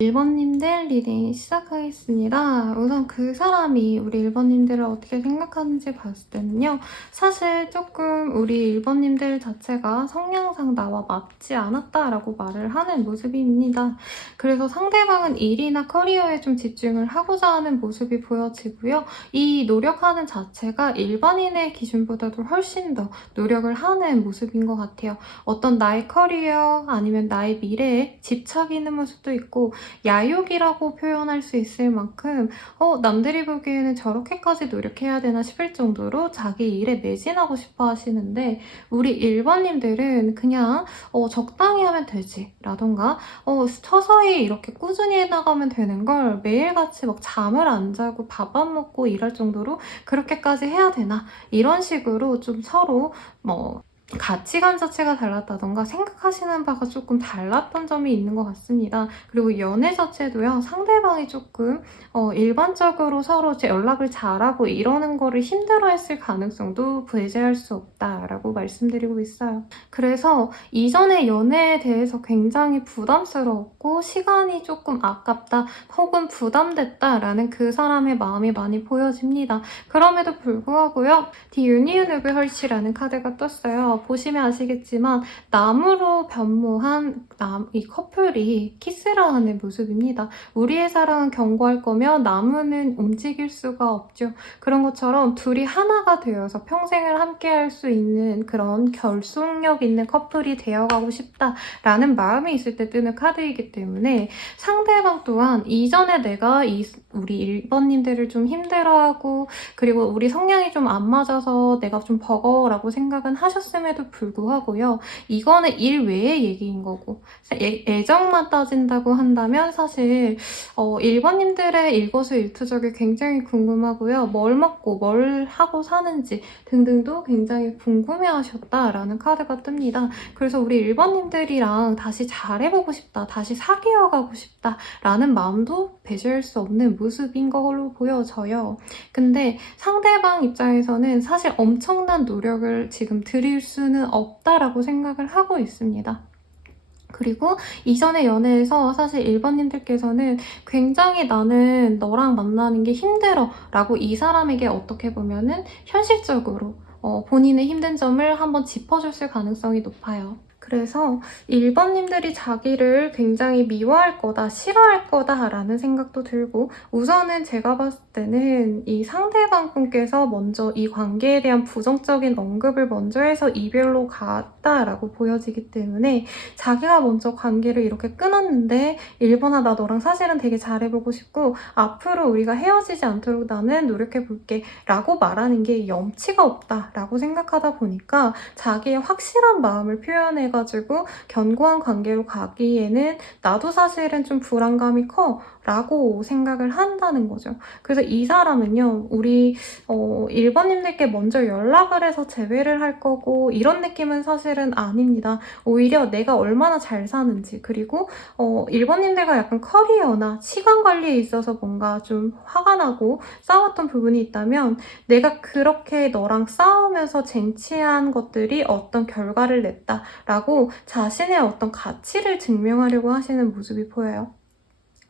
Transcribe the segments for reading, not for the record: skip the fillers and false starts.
1번님들 리딩 시작하겠습니다. 우선 그 사람이 우리 1번님들을 어떻게 생각하는지 봤을 때는요. 사실 조금 우리 1번님들 자체가 성향상 나와 맞지 않았다라고 말을 하는 모습입니다. 그래서 상대방은 일이나 커리어에 좀 집중을 하고자 하는 모습이 보여지고요. 이 노력하는 자체가 일반인의 기준보다도 훨씬 더 노력을 하는 모습인 것 같아요. 어떤 나의 커리어 아니면 나의 미래에 집착이 있는 모습도 있고 야욕이라고 표현할 수 있을 만큼 남들이 보기에는 저렇게까지 노력해야 되나 싶을 정도로 자기 일에 매진하고 싶어 하시는데 우리 1번님들은 그냥 적당히 하면 되지 라던가 서서히 이렇게 꾸준히 해나가면 되는 걸 매일같이 막 잠을 안 자고 밥 안 먹고 일할 정도로 그렇게까지 해야 되나 이런 식으로 좀 서로 가치관 자체가 달랐다던가 생각하시는 바가 조금 달랐던 점이 있는 것 같습니다. 그리고 연애 자체도요. 상대방이 조금 일반적으로 서로 연락을 잘하고 이러는 거를 힘들어했을 가능성도 배제할 수 없다라고 말씀드리고 있어요. 그래서 이전의 연애에 대해서 굉장히 부담스러웠고 시간이 조금 아깝다 혹은 부담됐다라는 그 사람의 마음이 많이 보여집니다. 그럼에도 불구하고요. The Union of Hearts라는 카드가 떴어요. 보시면 아시겠지만 나무로 변모한 이 커플이 키스를 하는 모습입니다. 우리의 사랑은 견고할 거며 나무는 움직일 수가 없죠. 그런 것처럼 둘이 하나가 되어서 평생을 함께할 수 있는 그런 결속력 있는 커플이 되어가고 싶다라는 마음이 있을 때 뜨는 카드이기 때문에 상대방 또한 이전에 내가 우리 1번님들을 좀 힘들어하고 그리고 우리 성향이 좀 안 맞아서 내가 좀 버거워라고 생각은 하셨음에도 불구하고요. 이거는 일 외의 얘기인 거고 애정만 따진다고 한다면 사실 1번님들의 일거수일투족이 굉장히 궁금하고요. 뭘 먹고 뭘 하고 사는지 등등도 굉장히 궁금해하셨다라는 카드가 뜹니다. 그래서 우리 1번님들이랑 다시 잘해보고 싶다, 다시 사귀어가고 싶다라는 마음도 배제할 수 없는 모습인 걸로 보여져요. 근데 상대방 입장에서는 사실 엄청난 노력을 지금 드릴 수는 없다라고 생각을 하고 있습니다. 그리고 이전의 연애에서 사실 1번님들께서는 굉장히 나는 너랑 만나는 게 힘들어 라고 이 사람에게 어떻게 보면은 현실적으로 본인의 힘든 점을 한번 짚어줬을 가능성이 높아요. 그래서 1번님들이 자기를 굉장히 미워할 거다, 싫어할 거다라는 생각도 들고 우선은 제가 봤을 때는 이 상대방 분께서 먼저 이 관계에 대한 부정적인 언급을 먼저 해서 이별로 갔다라고 보여지기 때문에 자기가 먼저 관계를 이렇게 끊었는데 1번아 나 너랑 사실은 되게 잘해보고 싶고 앞으로 우리가 헤어지지 않도록 나는 노력해볼게 라고 말하는 게 염치가 없다라고 생각하다 보니까 자기의 확실한 마음을 표현해가지고 견고한 관계로 가기에는 나도 사실은 좀 불안감이 커 라고 생각을 한다는 거죠. 그래서 이 사람은요, 우리 1번님들께 먼저 연락을 해서 재회를 할 거고 이런 느낌은 사실은 아닙니다. 오히려 내가 얼마나 잘 사는지 그리고 1번님들과 약간 커리어나 시간 관리에 있어서 뭔가 좀 화가 나고 싸웠던 부분이 있다면 내가 그렇게 너랑 싸우면서 쟁취한 것들이 어떤 결과를 냈다라고 자신의 어떤 가치를 증명하려고 하시는 모습이 보여요.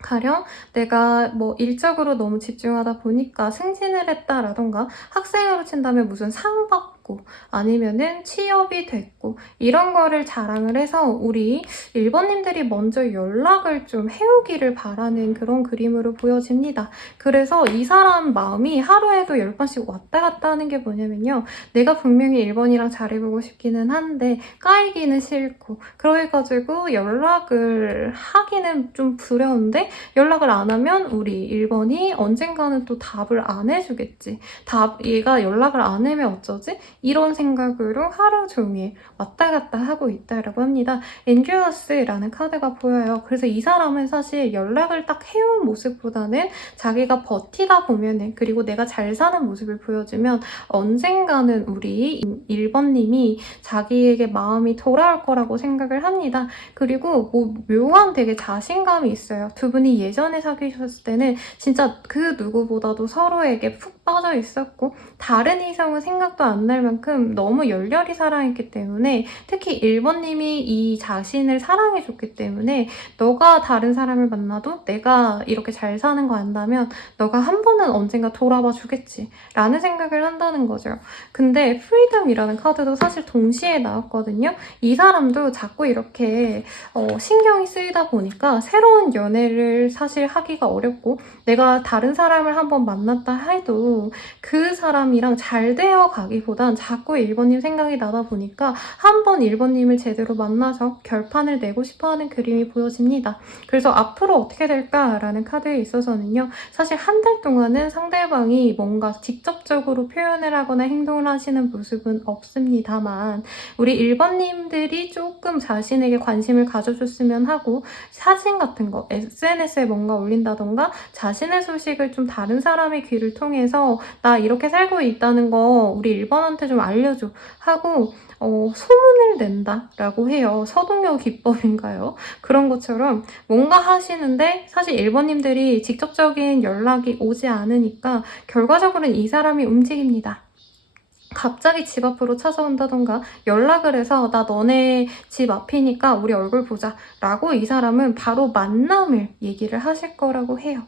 가령 내가 일적으로 너무 집중하다 보니까 승진을 했다라던가 학생으로 친다면 무슨 상 받고 아니면은 취업이 됐고 이런 거를 자랑을 해서 우리 1번님들이 먼저 연락을 좀 해오기를 바라는 그런 그림으로 보여집니다. 그래서 이 사람 마음이 하루에도 10번씩 왔다 갔다 하는 게 뭐냐면요. 내가 분명히 1번이랑 잘해보고 싶기는 한데 까이기는 싫고 그래가지고 연락을 하기는 좀 두려운데 연락을 안 하면 우리 1번이 언젠가는 또 답을 안 해주겠지. 얘가 연락을 안 하면 어쩌지? 이런 생각으로 하루 종일 왔다 갔다 하고 있다라고 합니다. 엔듀어스라는 카드가 보여요. 그래서 이 사람은 사실 연락을 딱 해온 모습보다는 자기가 버티다 보면은 그리고 내가 잘 사는 모습을 보여주면 언젠가는 우리 1번님이 자기에게 마음이 돌아올 거라고 생각을 합니다. 그리고 묘한 되게 자신감이 있어요. 두 분이 예전에 사귀셨을 때는 진짜 그 누구보다도 서로에게 푹 빠져 있었고 다른 이성은 생각도 안 날 만큼 너무 열렬히 사랑했기 때문에 특히 1번님이 이 자신을 사랑해줬기 때문에 너가 다른 사람을 만나도 내가 이렇게 잘 사는 거 안다면 너가 한 번은 언젠가 돌아봐 주겠지 라는 생각을 한다는 거죠. 근데 프리덤이라는 카드도 사실 동시에 나왔거든요. 이 사람도 자꾸 이렇게 신경이 쓰이다 보니까 새로운 연애를 사실 하기가 어렵고 내가 다른 사람을 한번 만났다 해도 그 사람이랑 잘 되어 가기보단 자꾸 1번님 생각이 나다 보니까 한번 1번님을 제대로 만나서 결판을 내고 싶어하는 그림이 보여집니다. 그래서 앞으로 어떻게 될까라는 카드에 있어서는요. 사실 한 달 동안은 상대방이 뭔가 직접적으로 표현을 하거나 행동을 하시는 모습은 없습니다만 우리 1번님들이 조금 자신에게 관심을 가져줬으면 하고 사진 같은 거 SNS에 뭔가 올린다던가 자신의 소식을 좀 다른 사람의 귀를 통해서 나 이렇게 살고 있다는 거 우리 1번한테 좀 알려줘 하고 소문을 낸다라고 해요. 서동요 기법인가요? 그런 것처럼 뭔가 하시는데 사실 1번님들이 직접적인 연락이 오지 않으니까 결과적으로는 이 사람이 움직입니다. 갑자기 집 앞으로 찾아온다던가 연락을 해서 나 너네 집 앞이니까 우리 얼굴 보자 라고 이 사람은 바로 만남을 얘기를 하실 거라고 해요.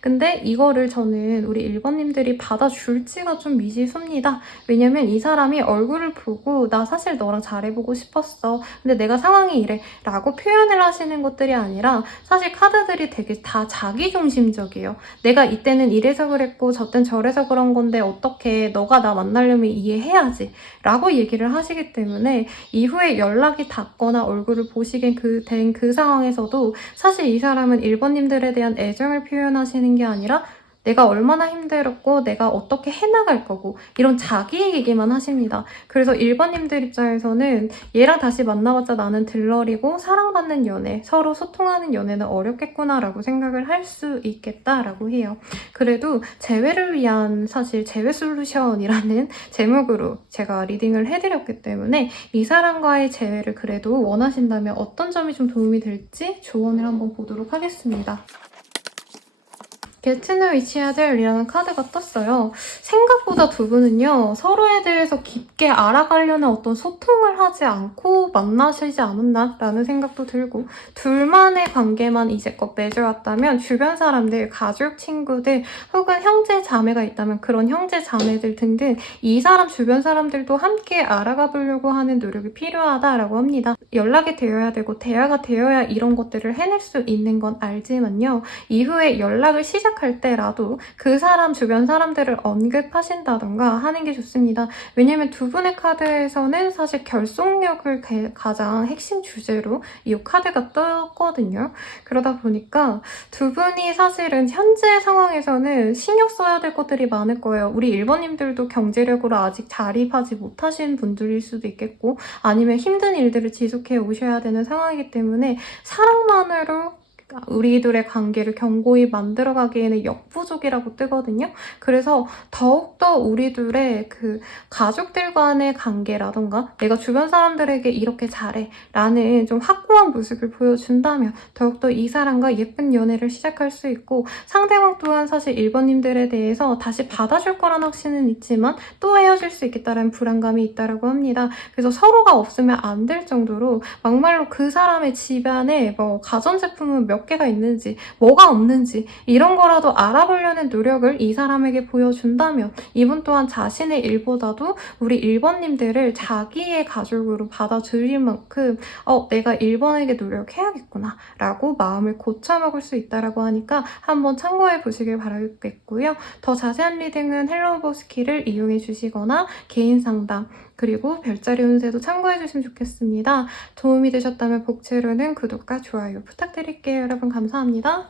근데 이거를 저는 우리 1번님들이 받아줄지가 좀 미지수입니다. 왜냐면 이 사람이 얼굴을 보고 나 사실 너랑 잘해보고 싶었어. 근데 내가 상황이 이래 라고 표현을 하시는 것들이 아니라 사실 카드들이 되게 다 자기중심적이에요. 내가 이때는 이래서 그랬고 저땐 저래서 그런 건데 어떻게 너가 나 만나려면 이해해야지 라고 얘기를 하시기 때문에 이후에 연락이 닿거나 얼굴을 보시게 된 그 상황에서도 사실 이 사람은 1번님들에 대한 애정을 표현하시는 게 아니라 내가 얼마나 힘들었고 내가 어떻게 해나갈 거고 이런 자기 얘기만 하십니다. 그래서 1번님들 입장에서는 얘랑 다시 만나봤자 나는 들러리고 사랑받는 연애, 서로 소통하는 연애는 어렵겠구나 라고 생각을 할 수 있겠다라고 해요. 그래도 재회를 위한 사실 재회 솔루션이라는 제목으로 제가 리딩을 해드렸기 때문에 이 사람과의 재회를 그래도 원하신다면 어떤 점이 좀 도움이 될지 조언을 한번 보도록 하겠습니다. 게트는 위치아들이라는 카드가 떴어요. 생각보다 두 분은요. 서로에 대해서 깊게 알아가려는 어떤 소통을 하지 않고 만나시지 않았나라는 생각도 들고 둘만의 관계만 이제껏 맺어왔다면 주변 사람들, 가족, 친구들 혹은 형제, 자매가 있다면 그런 형제, 자매들 등등 이 사람 주변 사람들도 함께 알아가 보려고 하는 노력이 필요하다라고 합니다. 연락이 되어야 되고 대화가 되어야 이런 것들을 해낼 수 있는 건 알지만요. 이후에 연락을 시작할 때라도 그 사람 주변 사람들을 언급하신다던가 하는 게 좋습니다. 왜냐면 두 분의 카드에서는 사실 결속력을 가장 핵심 주제로 이 카드가 떴거든요. 그러다 보니까 두 분이 사실은 현재 상황에서는 신경 써야 될 것들이 많을 거예요. 우리 1번님들도 경제력으로 아직 자립하지 못하신 분들일 수도 있겠고 아니면 힘든 일들을 지속해 오셔야 되는 상황이기 때문에 사랑만으로 우리들의 관계를 견고히 만들어가기에는 역부족이라고 뜨거든요. 그래서 더욱더 우리들의 그 가족들 간의 관계라던가 내가 주변 사람들에게 이렇게 잘해 라는 좀 확고한 모습을 보여준다면 더욱더 이 사람과 예쁜 연애를 시작할 수 있고 상대방 또한 사실 1번님들에 대해서 다시 받아줄 거란 확신은 있지만 또 헤어질 수 있겠다는 불안감이 있다고 합니다. 그래서 서로가 없으면 안 될 정도로 막말로 그 사람의 집안에 뭐 가전제품은 몇 개가 있는지 뭐가 없는지 이런 거라도 알아보려는 노력을 이 사람에게 보여준다면 이분 또한 자신의 일보다도 우리 1번님들을 자기의 가족으로 받아들일 만큼 내가 1번에게 노력해야겠구나 라고 마음을 고쳐먹을 수 있다고 하니까 한번 참고해 보시길 바라겠고요. 더 자세한 리딩은 헬로우버스키를 이용해 주시거나 개인 상담 그리고 별자리 운세도 참고해주시면 좋겠습니다. 도움이 되셨다면 복채로는 구독과 좋아요 부탁드릴게요. 여러분 감사합니다.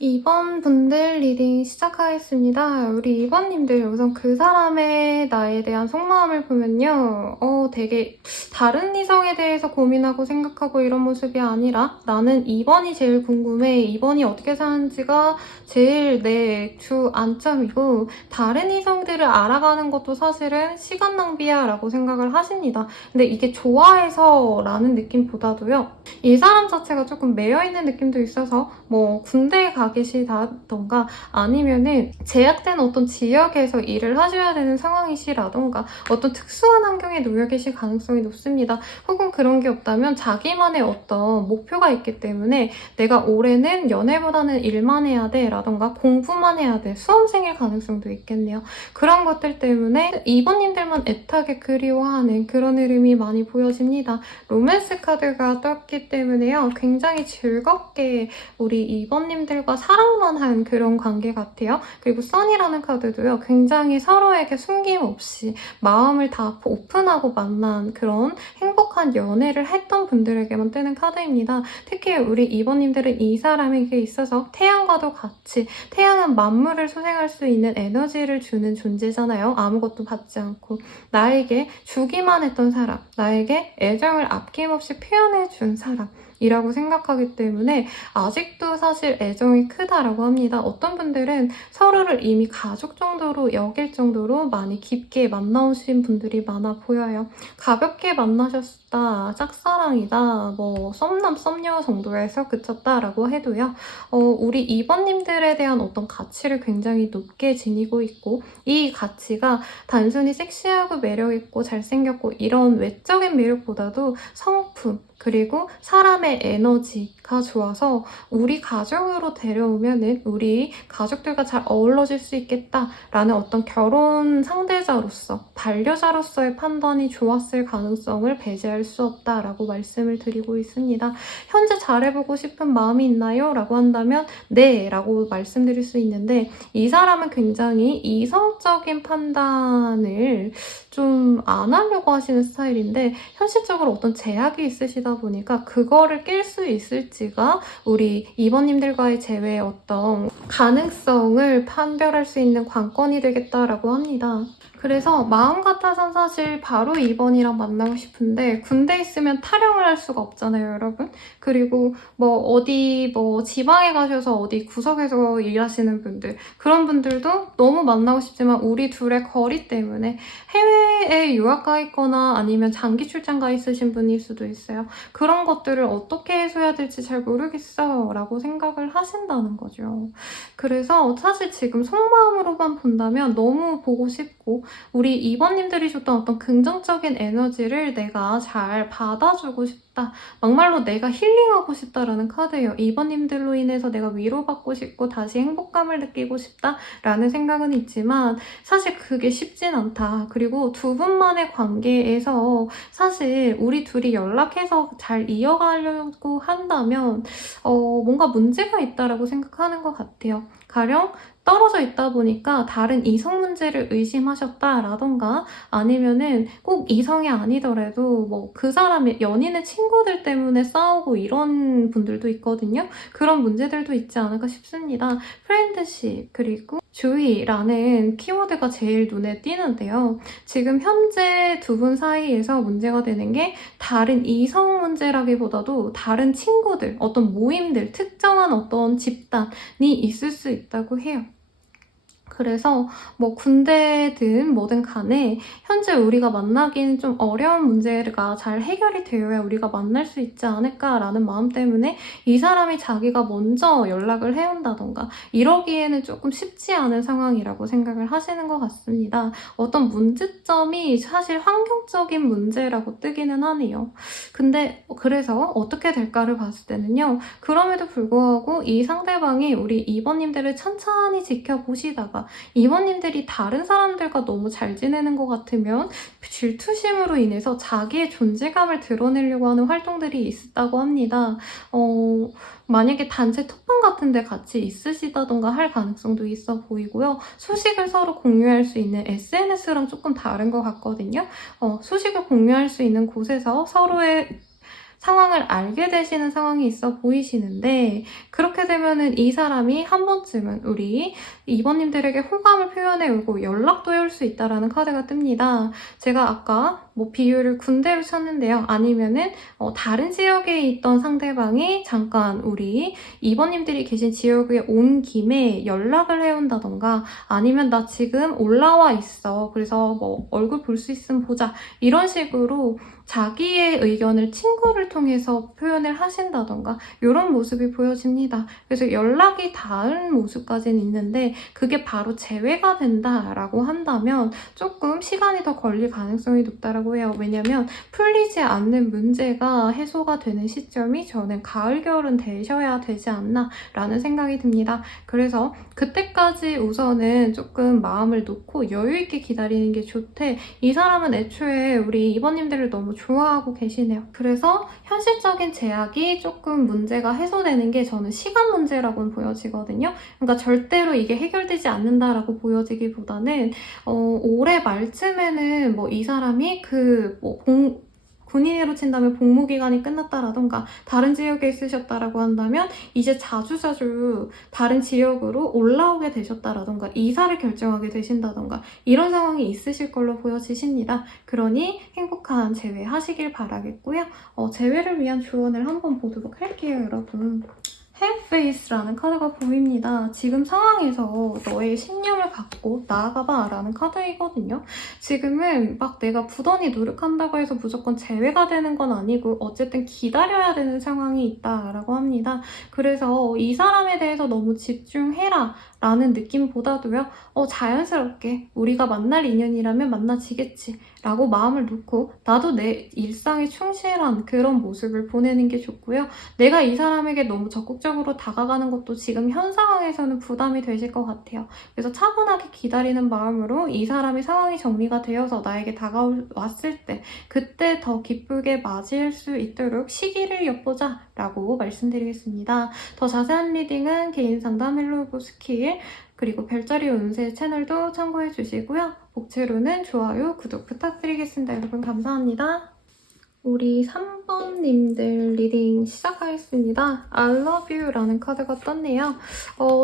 2번 분들 리딩 시작하겠습니다. 우리 2번님들 우선 그 사람의 나에 대한 속마음을 보면요. 되게 다른 이성에 대해서 고민하고 생각하고 이런 모습이 아니라 나는 2번이 제일 궁금해. 2번이 어떻게 사는지가 제일 내 주 안점이고 다른 이성들을 알아가는 것도 사실은 시간 낭비야 라고 생각을 하십니다. 근데 이게 좋아해서 라는 느낌보다도요. 이 사람 자체가 조금 매여있는 느낌도 있어서 뭐 군대에 가 가 계시다던가 아니면은 제약된 어떤 지역에서 일을 하셔야 되는 상황이시라던가 어떤 특수한 환경에 놓여 계실 가능성이 높습니다. 혹은 그런 게 없다면 자기만의 어떤 목표가 있기 때문에 내가 올해는 연애보다는 일만 해야 돼 라던가 공부만 해야 돼, 수험생일 가능성도 있겠네요. 그런 것들 때문에 2번님들만 애타게 그리워하는 그런 흐름이 많이 보여집니다. 로맨스 카드가 떴기 때문에요. 굉장히 즐겁게 우리 2번님들과 사랑만 한 그런 관계 같아요. 그리고 선이라는 카드도요. 굉장히 서로에게 숨김없이 마음을 다 오픈하고 만난 그런 행복한 연애를 했던 분들에게만 뜨는 카드입니다. 특히 우리 2번님들은 이 사람에게 있어서 태양과도 같이, 태양은 만물을 소생할 수 있는 에너지를 주는 존재잖아요. 아무것도 받지 않고 나에게 주기만 했던 사람, 나에게 애정을 아낌없이 표현해준 사람 이라고 생각하기 때문에 아직도 사실 애정이 크다라고 합니다. 어떤 분들은 서로를 이미 가족 정도로 여길 정도로 많이 깊게 만나오신 분들이 많아 보여요. 가볍게 만나셨다, 짝사랑이다, 뭐 썸남 썸녀 정도에서 그쳤다라고 해도요. 우리 2번님들에 대한 어떤 가치를 굉장히 높게 지니고 있고 이 가치가 단순히 섹시하고 매력있고 잘생겼고 이런 외적인 매력보다도 성품, 그리고 사람의 에너지가 좋아서 우리 가족으로 데려오면은 우리 가족들과 잘 어우러질 수 있겠다라는 어떤 결혼 상대자로서, 반려자로서의 판단이 좋았을 가능성을 배제할 수 없다라고 말씀을 드리고 있습니다. 현재 잘해보고 싶은 마음이 있나요? 라고 한다면 네! 라고 말씀드릴 수 있는데 이 사람은 굉장히 이성적인 판단을 좀 안 하려고 하시는 스타일인데 현실적으로 어떤 제약이 있으시다 보니까 그거를 깰 수 있을지가 우리 2번님들과의 재회의 어떤 가능성을 판별할 수 있는 관건이 되겠다라고 합니다. 그래서 마음 같아선 사실 바로 2번이랑 만나고 싶은데 군대 있으면 타령을 할 수가 없잖아요, 여러분. 그리고 뭐 어디 뭐 지방에 가셔서 어디 구석에서 일하시는 분들, 그런 분들도 너무 만나고 싶지만 우리 둘의 거리 때문에 해외에 유학 가 있거나 아니면 장기 출장 가 있으신 분일 수도 있어요. 그런 것들을 어떻게 해소해야 될지 잘 모르겠어 라고 생각을 하신다는 거죠. 그래서 사실 지금 속마음으로만 본다면 너무 보고 싶고 우리 2번님들이 줬던 어떤 긍정적인 에너지를 내가 잘 받아주고 싶다. 막말로 내가 힐링하고 싶다라는 카드예요. 2번님들로 인해서 내가 위로받고 싶고 다시 행복감을 느끼고 싶다라는 생각은 있지만 사실 그게 쉽진 않다. 그리고 두 분만의 관계에서 사실 우리 둘이 연락해서 잘 이어가려고 한다면 뭔가 문제가 있다라고 생각하는 것 같아요. 가령 떨어져 있다 보니까 다른 이성 문제를 의심하셨다라던가 아니면은 꼭 이성이 아니더라도 뭐 그 사람의 연인의 친구들 때문에 싸우고 이런 분들도 있거든요. 그런 문제들도 있지 않을까 싶습니다. 프렌드십 그리고 주의라는 키워드가 제일 눈에 띄는데요. 지금 현재 두 분 사이에서 문제가 되는 게 다른 이성 문제라기보다도 다른 친구들, 어떤 모임들, 특정한 어떤 집단이 있을 수 있다고 해요. 그래서 뭐 군대든 뭐든 간에 현재 우리가 만나기는 좀 어려운 문제가 잘 해결이 되어야 우리가 만날 수 있지 않을까라는 마음 때문에 이 사람이 자기가 먼저 연락을 해온다던가 이러기에는 조금 쉽지 않은 상황이라고 생각을 하시는 것 같습니다. 어떤 문제점이 사실 환경적인 문제라고 뜨기는 하네요. 근데 그래서 어떻게 될까를 봤을 때는요. 그럼에도 불구하고 이 상대방이 우리 2번님들을 천천히 지켜보시다가 2번님들이 다른 사람들과 너무 잘 지내는 것 같으면 질투심으로 인해서 자기의 존재감을 드러내려고 하는 활동들이 있었다고 합니다. 만약에 단체 톡방 같은 데 같이 있으시다던가 할 가능성도 있어 보이고요. 소식을 서로 공유할 수 있는 SNS랑 조금 다른 것 같거든요. 소식을 공유할 수 있는 곳에서 서로의 상황을 알게 되시는 상황이 있어 보이시는데 그렇게 되면은 이 사람이 한 번쯤은 우리 2번님들에게 호감을 표현해오고 연락도 해올 수 있다는 카드가 뜹니다. 제가 아까 뭐 비유를 군대로 쳤는데요. 아니면은 다른 지역에 있던 상대방이 잠깐 우리 2번님들이 계신 지역에 온 김에 연락을 해온다던가 아니면 나 지금 올라와 있어. 그래서 뭐 얼굴 볼 수 있으면 보자. 이런 식으로 자기의 의견을 친구를 통해서 표현을 하신다던가 이런 모습이 보여집니다. 그래서 연락이 닿은 모습까지는 있는데 그게 바로 제외가 된다라고 한다면 조금 시간이 더 걸릴 가능성이 높다라고 해요. 왜냐면 풀리지 않는 문제가 해소가 되는 시점이 저는 가을, 겨울은 되셔야 되지 않나 라는 생각이 듭니다. 그래서 그때까지 우선은 조금 마음을 놓고 여유 있게 기다리는 게 좋대. 이 사람은 애초에 우리 이번님들을 너무 좋아하고 계시네요. 그래서 현실적인 제약이 조금 문제가 해소되는 게 저는 시간 문제라고는 보여지거든요. 그러니까 절대로 이게 해결되지 않는다라고 보여지기보다는 올해 말쯤에는 뭐 이 사람이 군인으로 친다면 복무기간이 끝났다라던가 다른 지역에 있으셨다라고 한다면 이제 자주자주 다른 지역으로 올라오게 되셨다라던가 이사를 결정하게 되신다던가 이런 상황이 있으실 걸로 보여지십니다. 그러니 행복한 재회 하시길 바라겠고요. 재회를 위한 조언을 한번 보도록 할게요, 여러분. 헬페이스라는 카드가 보입니다. 지금 상황에서 너의 신념을 갖고 나아가봐 라는 카드이거든요. 지금은 막 내가 부단히 노력한다고 해서 무조건 재회가 되는 건 아니고 어쨌든 기다려야 되는 상황이 있다라고 합니다. 그래서 이 사람에 대해서 너무 집중해라 라는 느낌보다도요. 자연스럽게 우리가 만날 인연이라면 만나지겠지 라고 마음을 놓고 나도 내 일상에 충실한 그런 모습을 보내는 게 좋고요. 내가 이 사람에게 너무 적극적으로 다가가는 것도 지금 현 상황에서는 부담이 되실 것 같아요. 그래서 차분하게 기다리는 마음으로 이 사람의 상황이 정리가 되어서 나에게 다가왔을 때 그때 더 기쁘게 맞이할 수 있도록 시기를 엿보자 라고 말씀드리겠습니다. 더 자세한 리딩은 개인 상담 헬로우브 스킬 그리고 별자리 운세 채널도 참고해 주시고요. 복채로는 좋아요, 구독 부탁드리겠습니다. 여러분 감사합니다. 우리 3번님들 리딩 시작하겠습니다. I love you 라는 카드가 떴네요.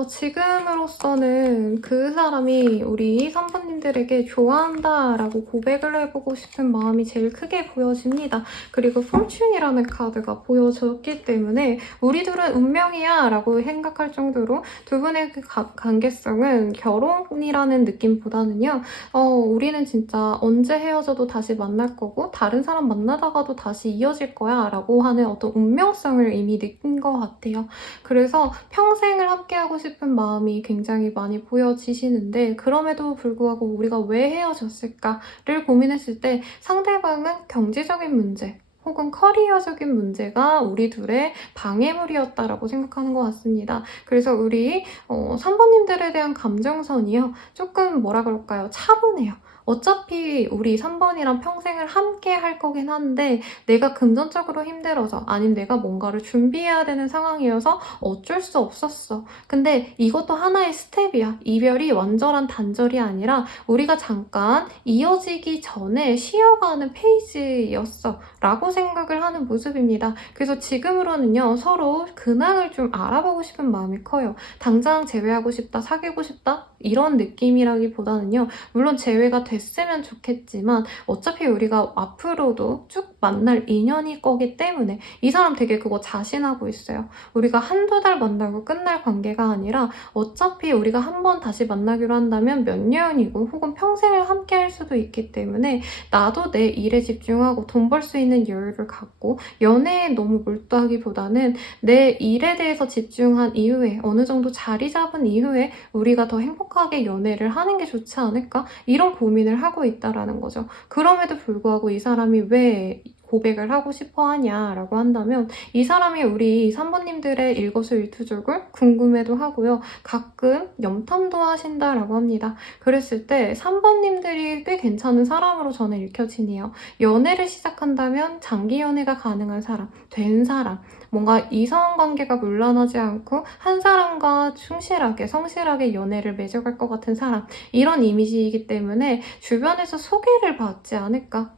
지금으로서는 그 사람이 우리 3번님들에게 좋아한다 라고 고백을 해보고 싶은 마음이 제일 크게 보여집니다. 그리고 fortune이라는 카드가 보여졌기 때문에 우리 둘은 운명이야 라고 생각할 정도로 두 분의 그 관계성은 결혼이라는 느낌보다는요. 우리는 진짜 언제 헤어져도 다시 만날 거고 다른 사람 만나다가도 다시 이어질 거야 라고 하는 어떤 운명성을 이미 느낀 것 같아요. 그래서 평생을 함께하고 싶은 마음이 굉장히 많이 보여지시는데 그럼에도 불구하고 우리가 왜 헤어졌을까를 고민했을 때 상대방은 경제적인 문제 혹은 커리어적인 문제가 우리 둘의 방해물이었다라고 생각하는 것 같습니다. 그래서 우리 3번님들에 대한 감정선이요. 조금 뭐라 그럴까요? 차분해요. 어차피 우리 3번이랑 평생을 함께 할 거긴 한데 내가 금전적으로 힘들어져 아니면 내가 뭔가를 준비해야 되는 상황이어서 어쩔 수 없었어. 근데 이것도 하나의 스텝이야. 이별이 완전한 단절이 아니라 우리가 잠깐 이어지기 전에 쉬어가는 페이지였어 라고 생각을 하는 모습입니다. 그래서 지금으로는요 서로 근황을 좀 알아보고 싶은 마음이 커요. 당장 재회하고 싶다, 사귀고 싶다 이런 느낌이라기보다는요 물론 재회가 됐으면 좋겠지만 어차피 우리가 앞으로도 쭉 만날 인연일 거기 때문에 이 사람 되게 그거 자신하고 있어요. 우리가 한두 달 만나고 끝날 관계가 아니라 어차피 우리가 한 번 다시 만나기로 한다면 몇 년이고 혹은 평생을 함께 할 수도 있기 때문에 나도 내 일에 집중하고 돈 벌 수 있는 여유를 갖고 연애에 너무 몰두하기보다는 내 일에 대해서 집중한 이후에 어느 정도 자리 잡은 이후에 우리가 더 행복하게 연애를 하는 게 좋지 않을까? 이런 고민을 하고 있다라는 거죠. 그럼에도 불구하고 이 사람이 왜 고백을 하고 싶어 하냐라고 한다면 이 사람이 우리 3번님들의 일거수일투족을 궁금해도 하고요. 가끔 염탐도 하신다라고 합니다. 그랬을 때 3번님들이 꽤 괜찮은 사람으로 저는 읽혀지네요. 연애를 시작한다면 장기 연애가 가능한 사람, 된 사람, 뭔가 이성관계가 물러나지 않고 한 사람과 충실하게 성실하게 연애를 맺어갈 것 같은 사람 이런 이미지이기 때문에 주변에서 소개를 받지 않을까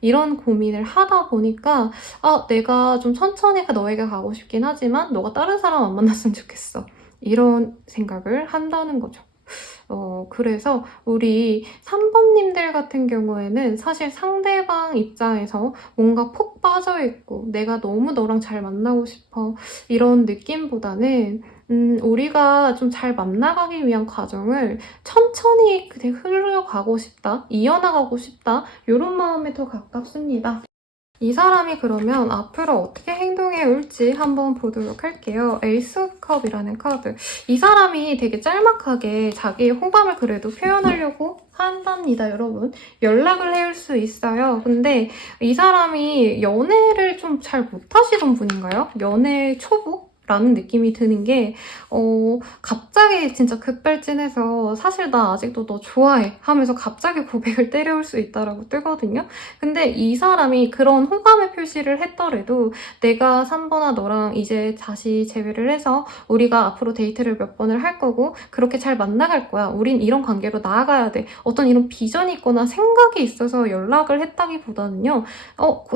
이런 고민을 하다 보니까 내가 좀 천천히 너에게 가고 싶긴 하지만 너가 다른 사람 안 만났으면 좋겠어 이런 생각을 한다는 거죠. 그래서 우리 3번님들 같은 경우에는 사실 상대방 입장에서 뭔가 푹 빠져있고 내가 너무 너랑 잘 만나고 싶어 이런 느낌보다는 우리가 좀 잘 만나가기 위한 과정을 천천히 그냥 흘러가고 싶다, 이어나가고 싶다 이런 마음에 더 가깝습니다. 이 사람이 그러면 앞으로 어떻게 행동해 올지 한번 보도록 할게요. 에이스 컵이라는 카드. 이 사람이 되게 짤막하게 자기의 호감을 그래도 표현하려고 한답니다, 여러분. 연락을 해올 수 있어요. 근데 이 사람이 연애를 좀 잘 못하시던 분인가요? 연애 초보? 라는 느낌이 드는 게 갑자기 진짜 급발진해서 사실 나 아직도 너 좋아해 하면서 갑자기 고백을 때려올 수 있다라고 뜨거든요. 근데 이 사람이 그런 호감의 표시를 했더라도 내가 3번아 너랑 이제 다시 재회를 해서 우리가 앞으로 데이트를 몇 번을 할 거고 그렇게 잘 만나갈 거야. 우린 이런 관계로 나아가야 돼. 어떤 이런 비전이 있거나 생각이 있어서 연락을 했다기보다는요.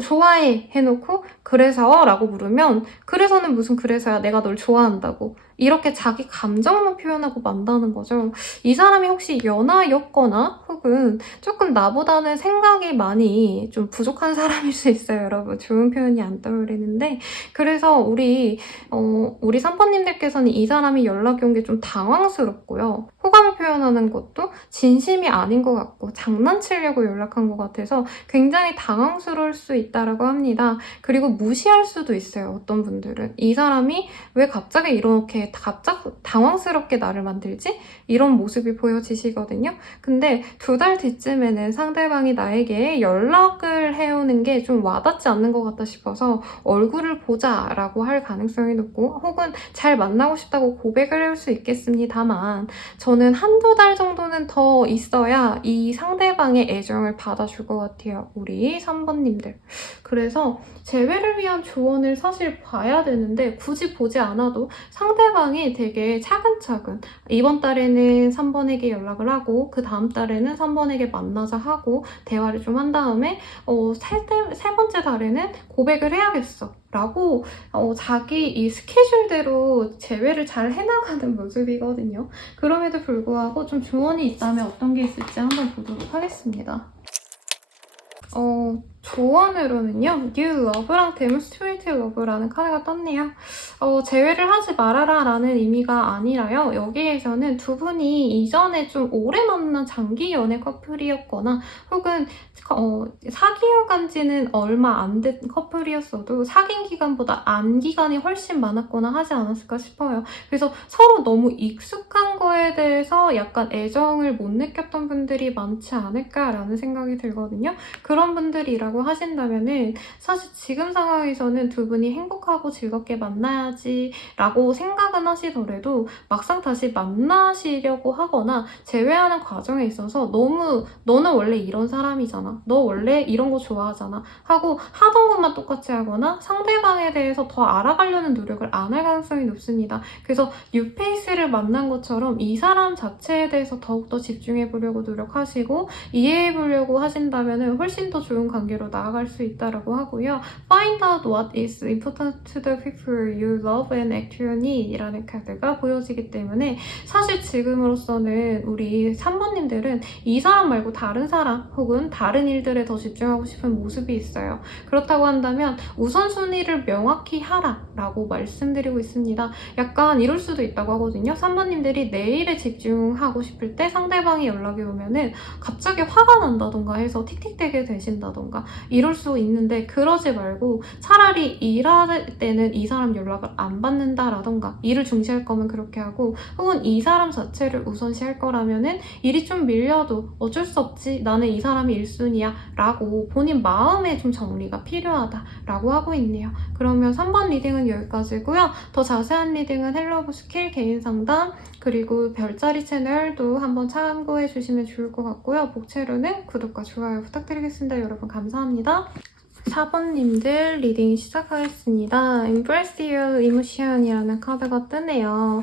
좋아해 해놓고 그래서? 라고 물으면 그래서는 무슨 그래서야 내가 널 좋아한다고 이렇게 자기 감정만 표현하고 만다는 거죠. 이 사람이 혹시 연하였거나 혹은 조금 나보다는 생각이 많이 좀 부족한 사람일 수 있어요, 여러분. 좋은 표현이 안 떠오르는데 그래서 우리 3번님들께서는 이 사람이 연락이 온 게 좀 당황스럽고요. 호감을 표현하는 것도 진심이 아닌 것 같고 장난치려고 연락한 것 같아서 굉장히 당황스러울 수 있다고 합니다. 그리고 무시할 수도 있어요, 어떤 분들은. 이 사람이 왜 갑자기 이렇게 당황스럽게 나를 만들지? 이런 모습이 보여지시거든요. 근데 2달 뒤쯤에는 상대방이 나에게 연락을 해오는 게 좀 와닿지 않는 것 같다 싶어서 얼굴을 보자라고 할 가능성이 높고 혹은 잘 만나고 싶다고 고백을 해올 수 있겠습니다만 저는 1~2달 정도는 더 있어야 이 상대방의 애정을 받아줄 것 같아요. 우리 3번님들. 그래서 재회를 위한 조언을 사실 봐야 되는데 굳이 보지 않아도 상대방이 되게 차근차근 이번 달에는 3번에게 연락을 하고 그 다음 달에는 3번에게 만나자 하고 대화를 좀 한 다음에 세 번째 달에는 고백을 해야겠어 라고 자기 이 스케줄대로 재회를 잘 해나가는 모습이거든요. 그럼에도 불구하고 좀 조언이 있다면 어떤 게 있을지 한번 보도록 하겠습니다. 조언으로는요, New Love랑 Demonstrate Love라는 카드가 떴네요. 재회를 하지 말아라 라는 의미가 아니라요. 여기에서는 두 분이 이전에 좀 오래 만난 장기 연애 커플이었거나 혹은 사귀어간 지는 얼마 안 된 커플이었어도 사귄 기간보다 안 기간이 훨씬 많았거나 하지 않았을까 싶어요. 그래서 서로 너무 익숙한 거에 대해서 약간 애정을 못 느꼈던 분들이 많지 않을까라는 생각이 들거든요. 그런 분들이라고 하신다면은 사실 지금 상황에서는 두 분이 행복하고 즐겁게 만나야지 라고 생각은 하시더라도 막상 다시 만나시려고 하거나 재회하는 과정에 있어서 너무 너는 원래 이런 사람이잖아, 너 원래 이런 거 좋아하잖아 하고 하던 것만 똑같이 하거나 상대방에 대해서 더 알아가려는 노력을 안 할 가능성이 높습니다. 그래서 뉴페이스를 만난 것처럼 이 사람 자체에 대해서 더욱더 집중해보려고 노력하시고 이해해보려고 하신다면 훨씬 더 좋은 관계로 나아갈 수 있다고 하고요. Find out what is important to the people you love and act your need 이라는 카드가 보여지기 때문에 사실 지금으로서는 우리 3번님들은 이 사람 말고 다른 사람 혹은 다른 일들에 더 집중하고 싶은 모습이 있어요. 그렇다고 한다면 우선순위를 명확히 하라 라고 말씀드리고 있습니다. 약간 이럴 수도 있다고 하거든요. 3번님들이 내일에 집중하고 싶을 때 상대방이 연락이 오면은 갑자기 화가 난다던가 해서 틱틱대게 되신다던가 이럴 수 있는데 그러지 말고 차라리 일할 때는 이 사람 연락을 안 받는다라던가 일을 중시할 거면 그렇게 하고 혹은 이 사람 자체를 우선시할 거라면은 일이 좀 밀려도 어쩔 수 없지 나는 이 사람이 1순위야 라고 본인 마음에 좀 정리가 필요하다 라고 하고 있네요. 그러면 3번 리딩은 여기까지고요. 더 자세한 리딩은 헬로브 스킬 개인 상담 그리고 별자리 채널도 한번 참고해 주시면 좋을 것 같고요. 복채로는 구독과 좋아요 부탁드리겠습니다. 여러분 감사합니다. 4번님들 리딩 시작하겠습니다. Embrace Your Emotion이라는 카드가 뜨네요.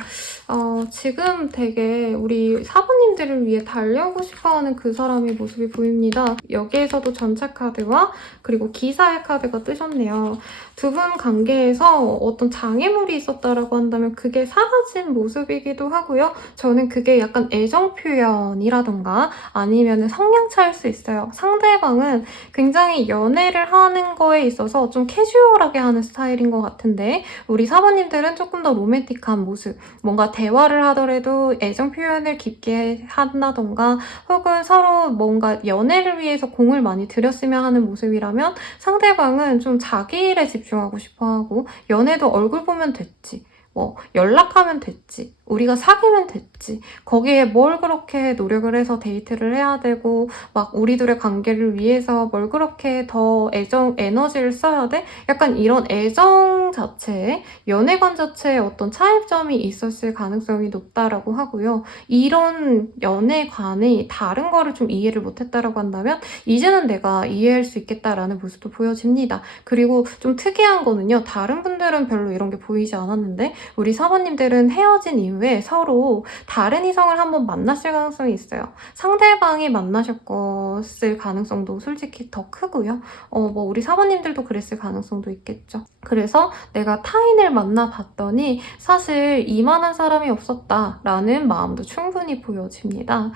지금 되게 우리 4번님들을 위해 달려오고 싶어하는 그 사람의 모습이 보입니다. 여기에서도 전체 카드와 그리고 기사의 카드가 뜨셨네요. 두 분 관계에서 어떤 장애물이 있었다라고 한다면 그게 사라진 모습이기도 하고요. 저는 그게 약간 애정 표현이라던가 아니면 성향 차일 수 있어요. 상대방은 굉장히 연애를 하는 거에 있어서 좀 캐주얼하게 하는 스타일인 것 같은데 우리 사모님들은 조금 더 로맨틱한 모습, 뭔가 대화를 하더라도 애정 표현을 깊게 한다던가 혹은 서로 뭔가 연애를 위해서 공을 많이 들였으면 하는 모습이라면 상대방은 좀 자기 일에 집중하고 싶어하고 연애도 얼굴 보면 됐지. 뭐 연락하면 됐지. 우리가 사귀면 됐지. 거기에 뭘 그렇게 노력을 해서 데이트를 해야 되고 막 우리들의 관계를 위해서 뭘 그렇게 더 에너지를 써야 돼? 약간 이런 애정 자체에 연애관 자체에 어떤 차이점이 있었을 가능성이 높다라고 하고요. 이런 연애관이 다른 거를 좀 이해를 못했다라고 한다면 이제는 내가 이해할 수 있겠다라는 모습도 보여집니다. 그리고 좀 특이한 거는요. 다른 분들은 별로 이런 게 보이지 않았는데 우리 사모님들은 헤어진 이후에 서로 다른 이성을 한번 만났을 가능성이 있어요. 상대방이 만나셨을 가능성도 솔직히 더 크고요. 뭐 우리 사모님들도 그랬을 가능성도 있겠죠. 그래서 내가 타인을 만나봤더니 사실 이만한 사람이 없었다라는 마음도 충분히 보여집니다.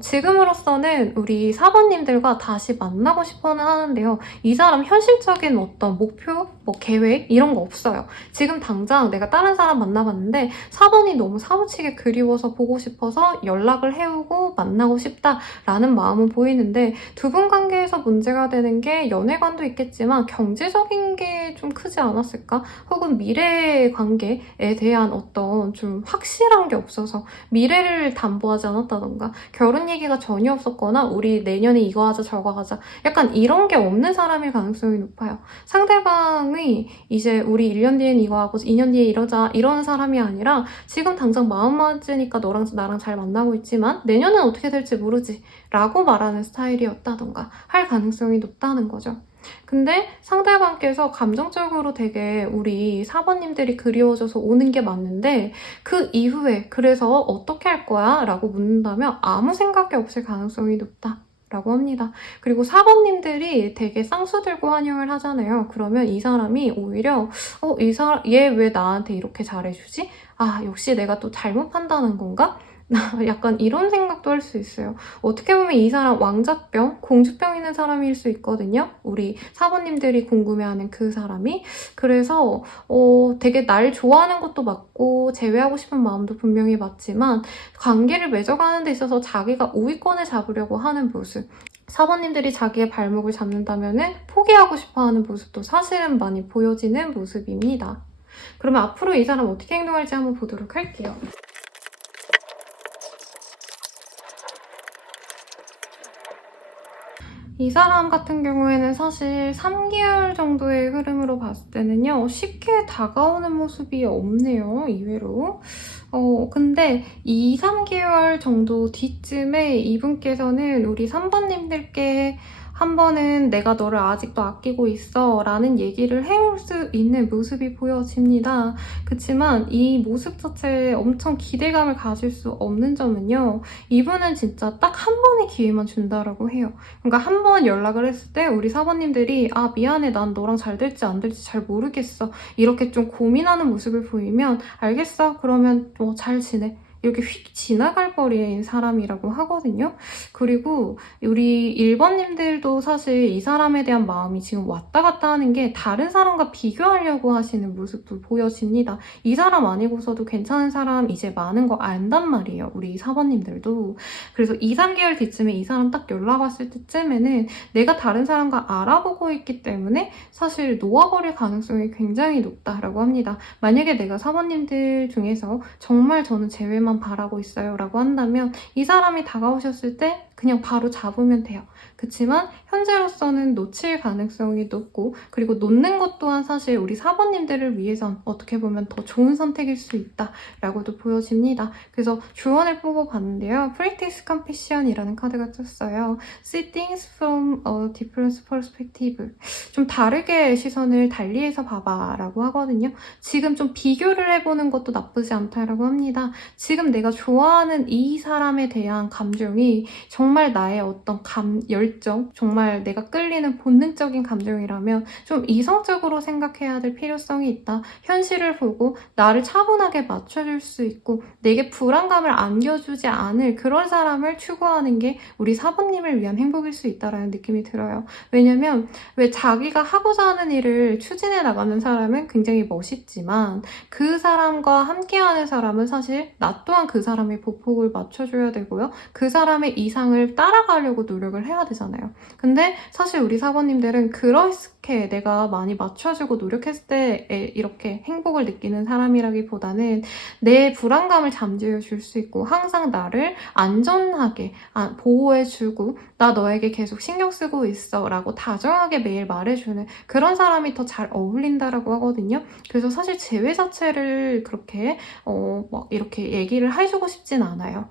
지금으로서는 우리 사모님들과 다시 만나고 싶어는 하는데요. 이 사람 현실적인 어떤 목표, 뭐 계획 이런 거 없어요. 지금 당장 내가 다른 사람 만나봤는데 사번이 너무 사무치게 그리워서 보고 싶어서 연락을 해오고 만나고 싶다라는 마음은 보이는데 두 분 관계에서 문제가 되는 게 연애관도 있겠지만 경제적인 게 좀 크지 않았을까? 혹은 미래 관계에 대한 어떤 좀 확실한 게 없어서 미래를 담보하지 않았다던가 결혼 얘기가 전혀 없었거나 우리 내년에 이거 하자 저거 하자 약간 이런 게 없는 사람일 가능성이 높아요. 상대방이 이제 우리 1년 뒤엔 이거 하고 2년 뒤에 이러자 이런 사람이 아니라 지금 당장 마음 맞으니까 너랑 나랑 잘 만나고 있지만 내년엔 어떻게 될지 모르지 라고 말하는 스타일이었다던가 할 가능성이 높다는 거죠. 근데 상대방께서 감정적으로 되게 우리 사모님들이 그리워져서 오는 게 맞는데 그 이후에 그래서 어떻게 할 거야? 라고 묻는다면 아무 생각이 없을 가능성이 높다. 라고 합니다. 그리고 사모님들이 되게 쌍수 들고 환영을 하잖아요. 그러면 이 사람이 오히려 얘 왜 나한테 이렇게 잘해주지? 아, 역시 내가 또 잘못 판단한 건가? 약간 이런 생각도 할 수 있어요. 어떻게 보면 이 사람 왕자병, 공주병 있는 사람일 수 있거든요. 우리 사모님들이 궁금해하는 그 사람이. 그래서 되게 날 좋아하는 것도 맞고 제외하고 싶은 마음도 분명히 맞지만 관계를 맺어가는 데 있어서 자기가 우위권을 잡으려고 하는 모습. 사모님들이 자기의 발목을 잡는다면 포기하고 싶어하는 모습도 사실은 많이 보여지는 모습입니다. 그러면 앞으로 이 사람 어떻게 행동할지 한번 보도록 할게요. 이 사람 같은 경우에는 사실 3개월 정도의 흐름으로 봤을 때는요. 쉽게 다가오는 모습이 없네요. 의외로. 근데 2, 3개월 정도 뒤쯤에 이분께서는 우리 3번님들께 한 번은 내가 너를 아직도 아끼고 있어 라는 얘기를 해올 수 있는 모습이 보여집니다. 그치만 이 모습 자체에 엄청 기대감을 가질 수 없는 점은요. 이분은 진짜 딱 한 번의 기회만 준다라고 해요. 그러니까 한 번 연락을 했을 때 우리 사모님들이 아 미안해 난 너랑 잘 될지 안 될지 잘 모르겠어 이렇게 좀 고민하는 모습을 보이면 알겠어 그러면 뭐 잘 지내 이렇게 휙 지나갈 거리인 사람이라고 하거든요. 그리고 우리 1번님들도 사실 이 사람에 대한 마음이 지금 왔다 갔다 하는 게 다른 사람과 비교하려고 하시는 모습도 보여집니다. 이 사람 아니고서도 괜찮은 사람 이제 많은 거 안단 말이에요. 우리 4번님들도. 그래서 2, 3개월 뒤쯤에 이 사람 딱 연락 왔을 때쯤에는 내가 다른 사람과 알아보고 있기 때문에 사실 놓아버릴 가능성이 굉장히 높다라고 합니다. 만약에 내가 4번님들 중에서 정말 저는 제외만 바라고 있어요 라고 한다면 이 사람이 다가오셨을 때 그냥 바로 잡으면 돼요. 그치만 현재로서는 놓칠 가능성이 높고 그리고 놓는 것 또한 사실 우리 4번님들을 위해선 어떻게 보면 더 좋은 선택일 수 있다라고도 보여집니다. 그래서 조언을 뽑아봤는데요. Practice Compassion이라는 카드가 떴어요. See things from a different perspective. 좀 다르게 시선을 달리해서 봐봐 라고 하거든요. 지금 좀 비교를 해보는 것도 나쁘지 않다라고 합니다. 지금 내가 좋아하는 이 사람에 대한 감정이 정말 정말 나의 어떤 열정, 정말 내가 끌리는 본능적인 감정이라면 좀 이성적으로 생각해야 될 필요성이 있다. 현실을 보고 나를 차분하게 맞춰줄 수 있고 내게 불안감을 안겨주지 않을 그런 사람을 추구하는 게 우리 사부님을 위한 행복일 수 있다라는 느낌이 들어요. 왜냐면 왜 자기가 하고자 하는 일을 추진해 나가는 사람은 굉장히 멋있지만 그 사람과 함께하는 사람은 사실 나 또한 그 사람의 보폭을 맞춰줘야 되고요. 그 사람의 이상을 따라가려고 노력을 해야 되잖아요. 근데 사실 우리 사부님들은 그렇게 내가 많이 맞춰주고 노력했을 때 이렇게 행복을 느끼는 사람이라기보다는 내 불안감을 잠재워 줄 수 있고 항상 나를 안전하게 보호해주고 나 너에게 계속 신경 쓰고 있어 라고 다정하게 매일 말해주는 그런 사람이 더 잘 어울린다라고 하거든요. 그래서 사실 제외 자체를 그렇게 막 이렇게 얘기를 해주고 싶진 않아요.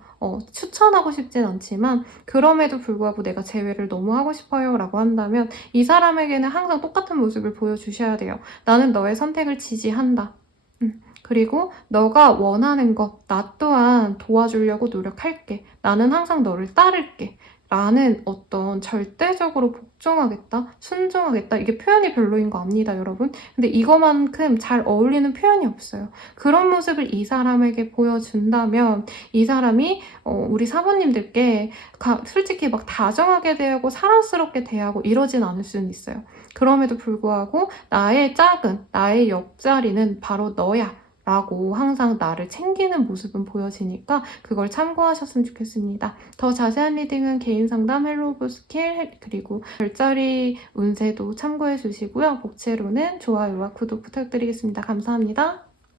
추천하고 싶진 않지만 그럼에도 불구하고 내가 제외를 너무 하고 싶어요 라고 한다면 이 사람에게는 항상 똑같은 모습을 보여주셔야 돼요. 나는 너의 선택을 지지한다. 그리고 너가 원하는 것, 나 또한 도와주려고 노력할게. 나는 항상 너를 따를게. 라는 어떤 절대적으로 복종하겠다, 순종하겠다, 이게 표현이 별로인 거 압니다, 여러분. 근데 이거만큼 잘 어울리는 표현이 없어요. 그런 모습을 이 사람에게 보여준다면 이 사람이 우리 사모님들께 솔직히 막 다정하게 대하고 사랑스럽게 대하고 이러진 않을 수는 있어요. 그럼에도 불구하고 나의 옆자리는 바로 너야. 라고 항상 나를 챙기는 모습은 보여지니까 그걸 참고하셨으면 좋겠습니다. 더 자세한 리딩은 개인 상담, 헬로 오브 스킬, 그리고 별자리 운세도 참고해 주시고요. 복채로는 좋아요와 구독 부탁드리겠습니다. 감사합니다.